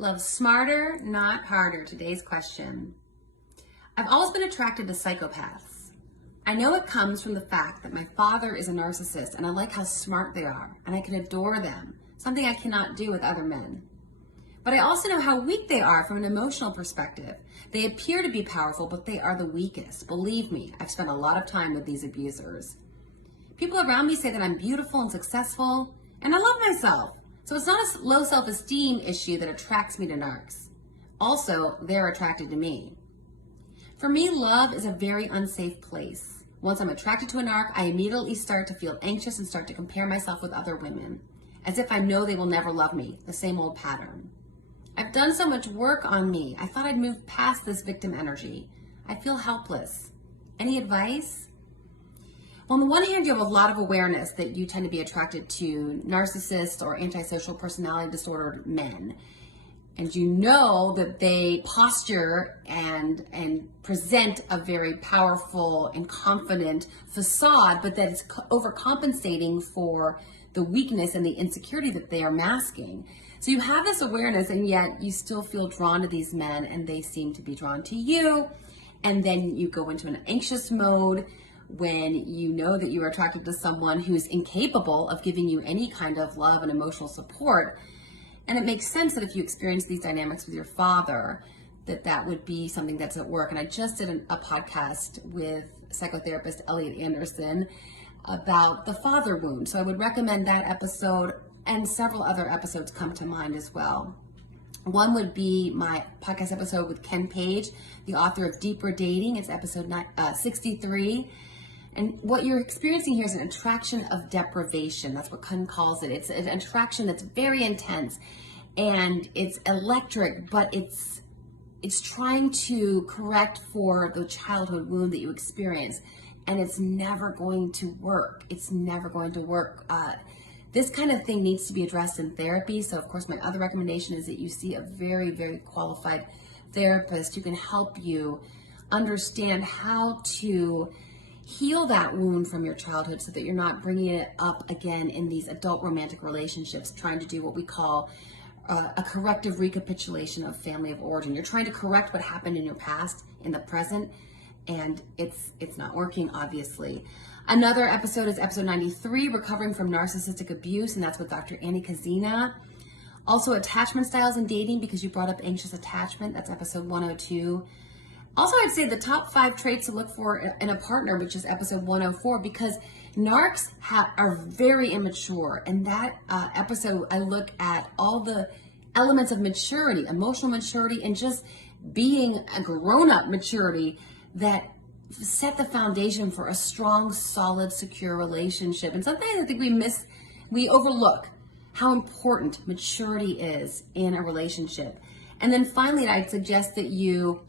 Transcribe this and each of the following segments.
Love smarter, not harder. Today's question. I've always been attracted to psychopaths. I know it comes from the fact that my father is a narcissist and I like how smart they are and I can adore them, something I cannot do with other men. But I also know how weak they are from an emotional perspective. They appear to be powerful, but they are the weakest. Believe me, I've spent a lot of time with these abusers. People around me say that I'm beautiful and successful, and I love myself. So it's not a low self-esteem issue that attracts me to narcs. Also, they're attracted to me. For me, love is a very unsafe place. Once I'm attracted to a narc, I immediately start to feel anxious and start to compare myself with other women, as if I know they will never love me, the same old pattern. I've done so much work on me. I thought I'd move past this victim energy. I feel helpless. Any advice? Well, on the one hand, you have a lot of awareness that you tend to be attracted to narcissists or antisocial personality disordered men. And you know that they posture and present a very powerful and confident facade, but that it's overcompensating for the weakness and the insecurity that they are masking. So you have this awareness, and yet you still feel drawn to these men, and they seem to be drawn to you. And then you go into an anxious mode when you know that you are attracted to someone who is incapable of giving you any kind of love and emotional support. And it makes sense that if you experience these dynamics with your father, that would be something that's at work. And I just did a podcast with psychotherapist Elliot Anderson about the father wound. So I would recommend that episode, and several other episodes come to mind as well. One would be my podcast episode with Ken Page, the author of Deeper Dating. It's episode 63. And what you're experiencing here is an attraction of deprivation. That's what Ken calls it. It's an attraction that's very intense and it's electric, but it's trying to correct for the childhood wound that you experience. And it's never going to work. It's never going to work. This kind of thing needs to be addressed in therapy. So of course, my other recommendation is that you see a very, very qualified therapist who can help you understand how to heal that wound from your childhood so that you're not bringing it up again in these adult romantic relationships, trying to do what we call a corrective recapitulation of family of origin. You're trying to correct what happened in your past in the present, and it's not working, obviously. Another episode is episode 93, Recovering from Narcissistic Abuse, and that's with Dr. Annie Kazina. Also, attachment styles in dating, because you brought up anxious attachment. That's episode 102. Also, I'd say the top 5 traits to look for in a partner, which is episode 104, because narcs are very immature. And that episode, I look at all the elements of maturity, emotional maturity, and just being a grown-up maturity that set the foundation for a strong, solid, secure relationship. And sometimes I think we overlook how important maturity is in a relationship. And then finally, I'd suggest that you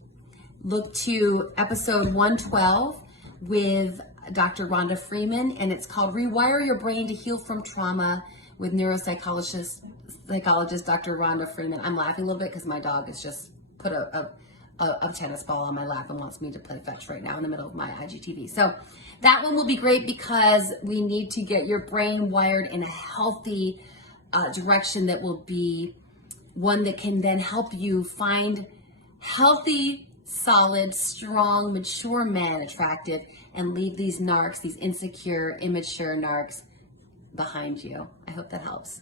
look to episode 112 with Dr. Rhonda Freeman, and it's called Rewire Your Brain to Heal from Trauma with neuropsychologist Dr. Rhonda Freeman. I'm laughing a little bit because my dog has just put a tennis ball on my lap and wants me to play fetch right now in the middle of my IGTV. So that one will be great because we need to get your brain wired in a healthy direction that will be one that can then help you find healthy, solid, strong, mature men attractive and leave these narcs, these insecure, immature narcs behind you. I hope that helps.